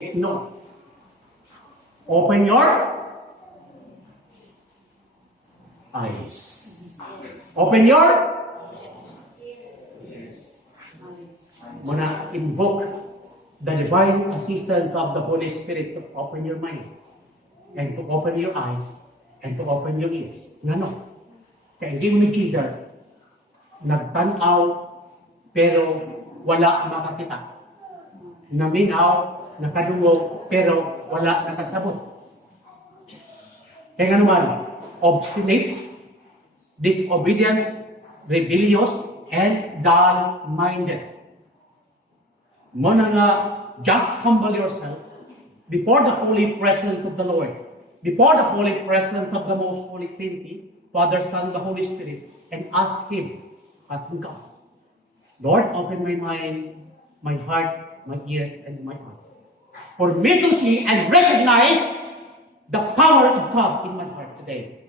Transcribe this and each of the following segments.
No. Open your eyes. Open your Muna invoke the divine assistance of the Holy Spirit to open your mind and to open your eyes and to open your ears. Ngano? Kaya hindi mo ni Jesus nagtanaw pero wala makakita. Naminaw, nakadungog pero wala nakasabot. Kaya nga naman, obstinate, disobedient, rebellious, and dull-minded. Muna nga, just humble yourself before the holy presence of the Lord, before the holy presence of the most holy Trinity, Father, Son, the Holy Spirit, and ask Him, God, Lord, open my mind, my heart, my ear, and my heart, for me to see and recognize the power of God in my heart today.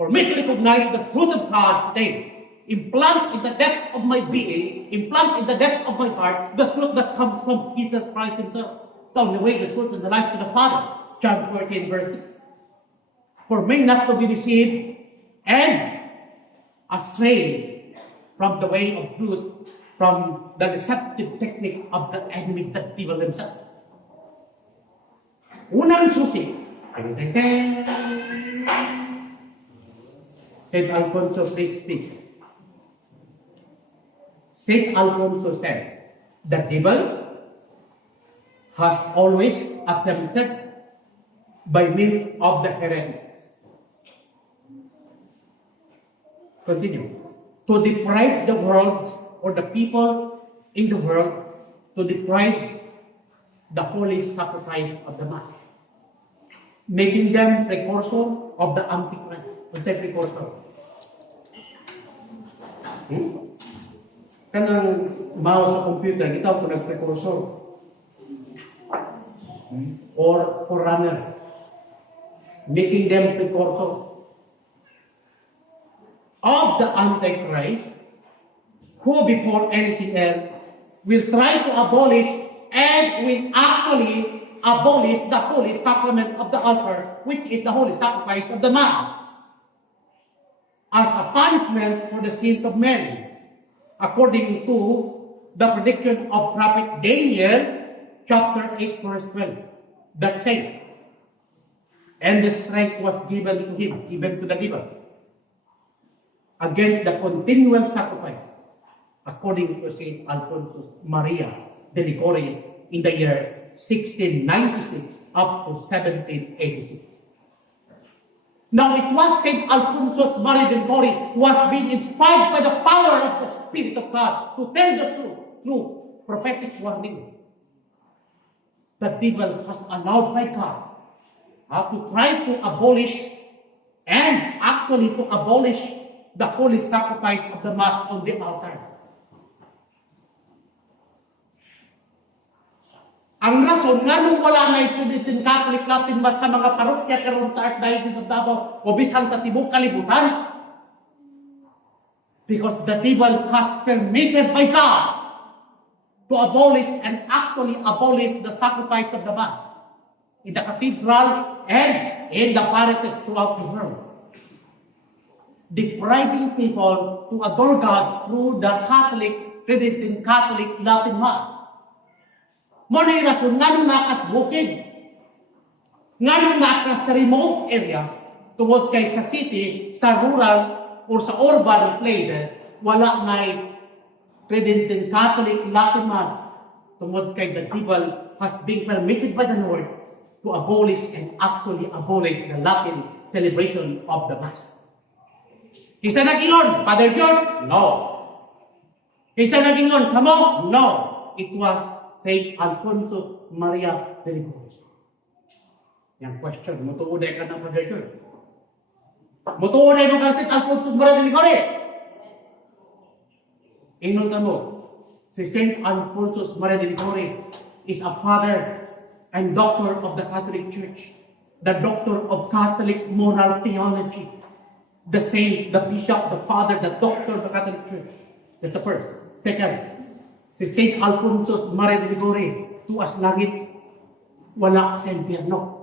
For me to recognize the truth of God today. Implant in the depth of my being, implant in the depth of my heart, the truth that comes from Jesus Christ Himself. Down the way, the truth and the life to the Father. John 14, verse 6. For me not to be deceived and astray from the way of truth, from the deceptive technique of the enemy, the devil himself. Unang susi, St. Alfonso, please speak. St. Alfonso said, the devil has always attempted by means of the heretics. Continue. To deprive the world or the people in the world, to deprive the holy sacrifice of the Mass, making them precursor of the Antichrist. What's that precursor? Kanang mouse sa computer, ito po nag-precursor. Or forerunner. Making them precursor of the Antichrist, who before anything else will try to abolish and will actually abolish the holy sacrament of the altar, which is the holy sacrifice of the Mass, as a punishment for the sins of men, according to the prediction of prophet Daniel, chapter 8, verse 12, that says, and the strength was given to him, given to the giver, against the continual sacrifice, according to St. Alfonso Maria de Ligorio, in the year 1696 up to 1786. Now, it was St. Alfonso Maria de Ligorio who was being inspired by the power of the Spirit of God to tell the truth through prophetic warning. The devil was allowed by God to try to abolish and actually to abolish the holy sacrifice of the Mass on the altar. Ang rason nga nung wala na ito din Catholic Latin Mass sa mga parokya karon sa Archdiocese of Davao o bisan sa tibok kalibutan, because the devil has permitted by God to abolish and actually abolish the sacrifice of the Mass in the cathedral and in the parishes throughout the world, depriving people to adore God through the Catholic, Trinity Catholic Latin Mass. Muna yung rason, nga nung nakas bukid, nga nung nakas sa remote area, tungod kay sa city, sa rural, or sa urban places, wala ngay Trinity Catholic Latin Mass, tungod kay the devil has been permitted by the Lord to abolish and actually abolish the Latin celebration of the Mass. Isa nagingon, Father George? No. Isa nagingon, kamo? No. It was St. Alfonso Maria de Ligorio. Yang question, mutuuday ka ng Father George. Mutuuday mo ka St. Alfonso Maria de Ligorio. Inunta mo, si St. Alfonso Maria de Ligorio is a father and doctor of the Catholic Church, the doctor of Catholic moral theology, the saint, the bishop, the father, the doctor of the Catholic Church. That's the first. Second, si St. Alfonso Maria de Ligorio, tuas langit, wala sa impyerno.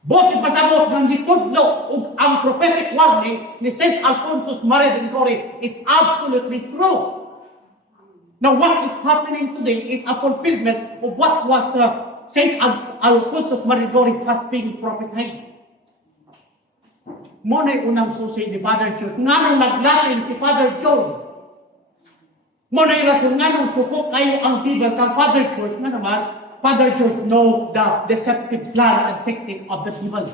Buti pasabot ng gitudlo ug ang prophetic warning ni St. Alfonso Maria de Liguori is absolutely true. Now what is happening today is a fulfillment of what was St. Alfonso Maria de Liguori has been prophesied. Muna'y unang susi ni Father George, nga nang naglating si Father George. Muna'y rason nga nang sukok kayo ang Bible kang Father George, nga naman, Father George know the deceptive plan and technique of the devil.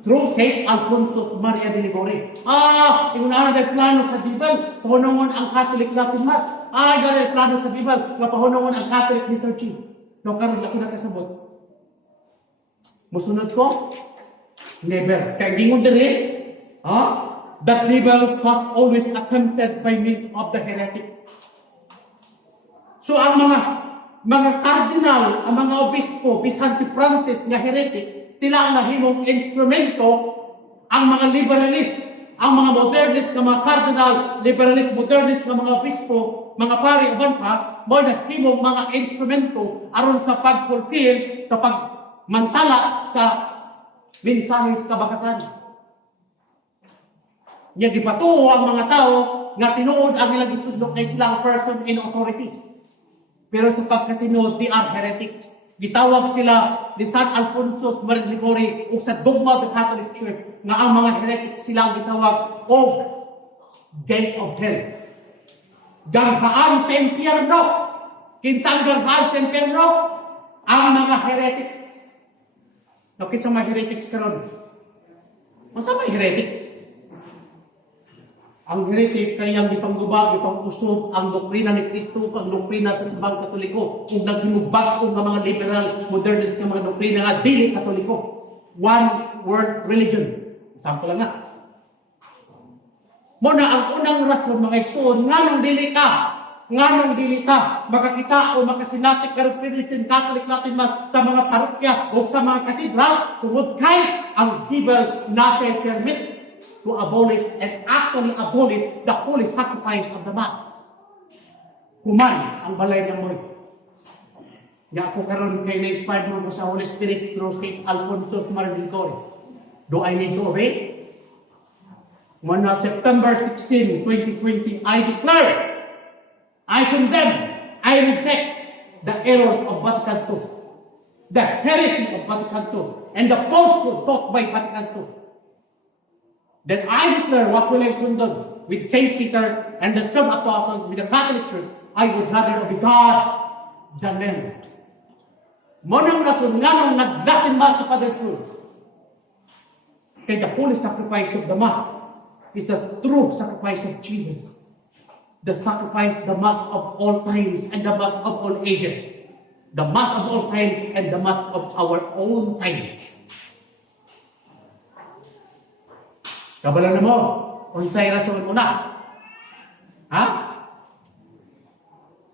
Through St. Alfonso Maria de Liguori. Iunahan na plano sa devil, pahunungon ang Catholic Latin Mass. Dahil plano sa devil, mapahunungon ang Catholic liturgy. No, karon ako nakasabot. Musunod ko? Never. Kaya gingon diri, that devil has always attempted by means of the heretic. So ang mga cardinal, ang mga obispo, bisan si Francis nga heretic, sila ang nahimong instrumento, ang mga liberalist, ang mga modernist na mga cardinal, liberalist, modernist na mga obispo, mga pari, uban pa, mo nahimong mga instrumento aron sa pag-fulfill, sa pagmantala sa mensahe sa kabakatan. Nya gipatuo ang mga tao nga tinuod ang ilang gitudlo kay silang person in authority. Pero sa pagkatinuod, they are heretics. Gitawag sila ni San Alfonso Maria de Liguori o sa dogma of the Catholic Church nga ang mga heretic sila gitawag og gate of hell. Ganghaan sa impyerno. Kinsang ganghaan sa impyerno? Ang mga heretics. Nakit sa mga heretics karon. Masa may heretic? Ang heretic kay ang gipanggubag, ipang-usog ang doktrina ni Kristo, ang doktrina sa Simbang Katoliko, kung naghinubag ng mga liberal, modernist ng mga doktrina nga dili Katoliko. One world religion. Sample lang na. Muna ang unang rason mga igsoon, nganong dili ka, makakita o makasinatik karong Puritan Catholic Latin Mass sa mga parokya o sa mga katedral, tungod kay ang devil na siya permit to abolish and actually abolish the holy sacrifice of the Mass. Kuman ang balay ng moy. Nga ako karon kay na-inspired mo sa Holy Spirit through St. Alfonso Maria de Liguori. Do I need to obey? Muna September 16, 2020, I declare, I condemn, I reject the errors of Vatican II, the heresy of Vatican II, and the falsehood taught by Vatican II. Then I declare what will I sundon with St. Peter and the 12 apostles with the Catholic Church. I would rather obey God than men. Monang rason nga nung nagdating ba sa Father Church. Kaya the holy sacrifice of the Mass is the true sacrifice of Jesus. The sacrifice, the Mass of all times and the Mass of all ages. The Mass of all times and the Mass of our own time. Kabalo na mo, unsay rason mo na? Ha?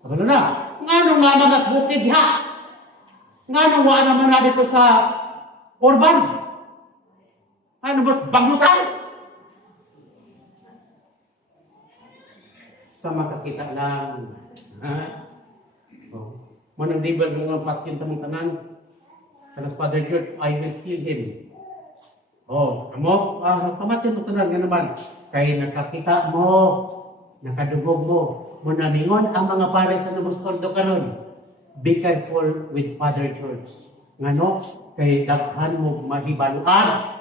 Kabalo na. Ngano nga naman bukid ha? Ngano nga naman na dito sa urban? Ano ba, bagutan? Sa makakita lang. Ha? Manang dibal mo nga patkin tamang tanan. Kanas Father George, I will kill him. Pamatin mo tanan nga naman. Kay nakakita mo, nakadugog mo, munamingon ang mga pare sa Nabustordo karon. Be careful with Father George. Ngano? Kay daghan mo mahibaluan.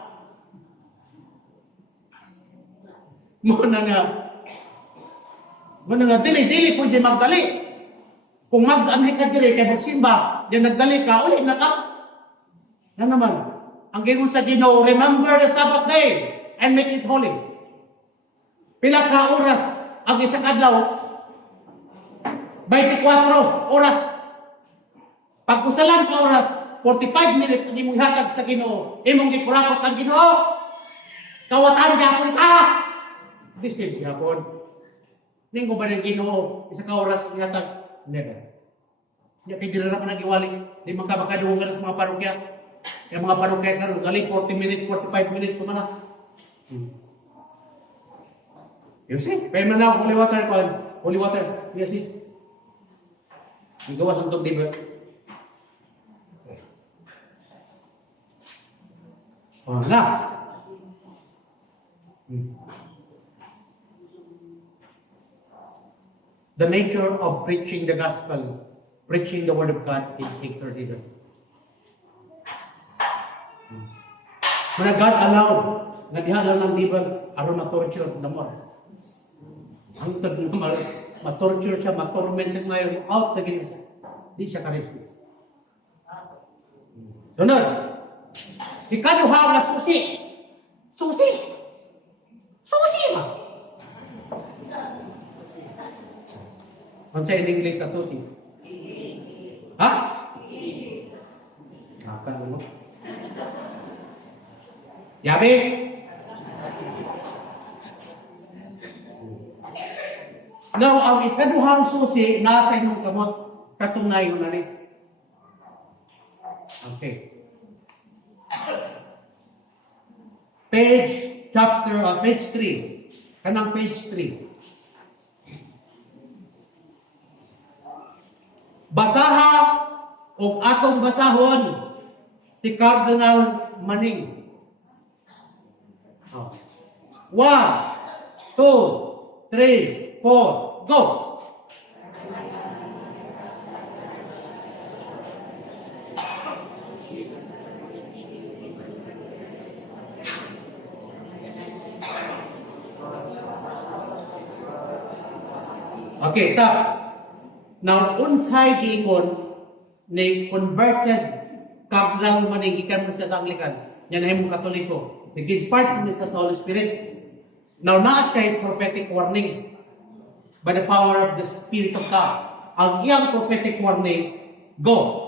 Muna nga, dili pwede magdali. Kung mag-anay ka dili, kay magsimba, yan nagdali ka, ulit na ka. Yan naman. Ang gingon sa Ginoo, remember the Sabbath day and make it holy. Pila ka oras ang isang adlaw? 24 oras. Pag usalan ka oras, 45 minutes ang imong hatag sa Ginoo. Imong gikurapot ang Ginoo. Kawatan gyapon ka. Disib gyapon. Ningo ba ng Ginoo isa ka oras ihatag? Never. Nya kay dira na nagiwali, di man ka makadungan sa mga parokya. Kaya mga parokya karon gali 40 minutes, 45 minutes sumana. You see? Kaya man na holy water kon, holy water. Yes, sis. Ang gawas ang tubig, diba? O na. The nature of preaching the gospel, preaching the word of God is exorcism. When God allowed, nga diha lang ng libag, aron ma-torture the more. Hangtod na ma-torture siya, ma-torment siya ngayon, out na gina siya. Di siya ka-resist. Sunod. Ikaduha nga susi. Susi. Susi ba? Ano sa in English sa susi? Ha? Akan mo. Yabi? Now, ang ikaduhang susi, nasa inyong kamot, katunay na rin. Okay. Page 3. Kanang page 3. Basaha o atong basahon si Cardinal Manning. 1, 2, 3, 4, go! Okay, stop. Now, unsay giingon ni converted Cardinal Manning gikan mo sa Anglican, yan ay mong Katoliko. Nag-inspired mo sa Holy Spirit. Now, na-say prophetic warning by the power of the Spirit of God. Ang iyang prophetic warning, go!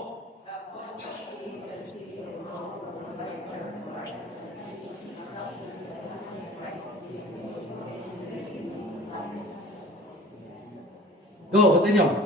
Go, continue.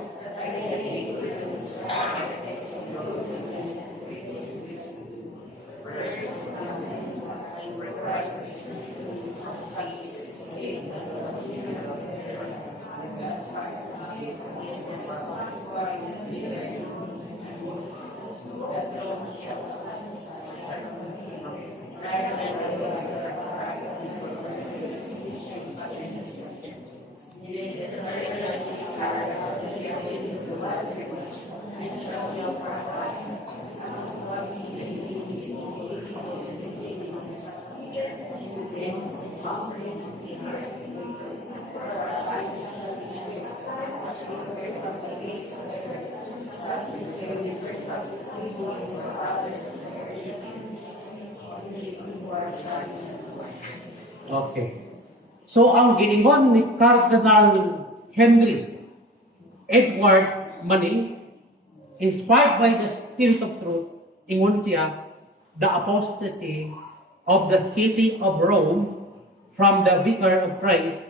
Okay. So, ang giingon ni Cardinal Henry Edward Manning, inspired by the Spirit of Truth, ingon siya, the apostasy of the city of Rome from the Vicar of Christ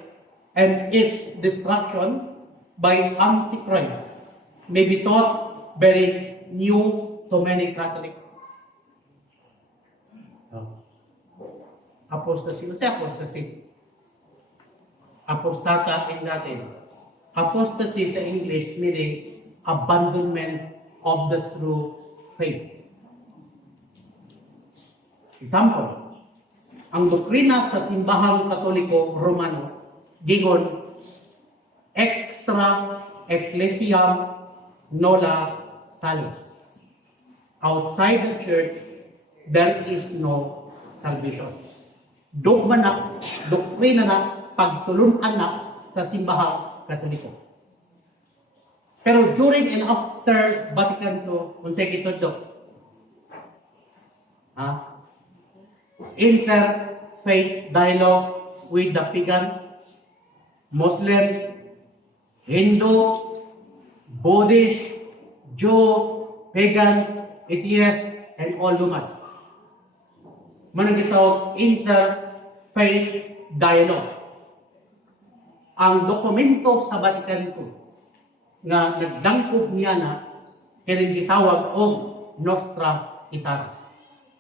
and its destruction by Antichrist may be thought very new to many Catholics. Apostasy. Ano siya apostasy? Apostata in Latin. Apostasy sa English meaning abandonment of the true faith. Example, ang doktrina sa simbahang Katoliko Romano, gingon, extra ecclesiam nola salus. Outside the church, there is no salvation. Dogma na, doktrina na, pagtulunan na sa simbahang Katoliko. Pero during and after Vatican II, unsay gitudlo? Interfaith dialogue with the pagan, Muslim, Hindu, Buddhist, Jew, pagan, atheist, and all human. Manang gitawag interfaith dialogue. Ang dokumento sa Vatican II nga nagdangkog niya na kining gitawag og Nostra Aetate.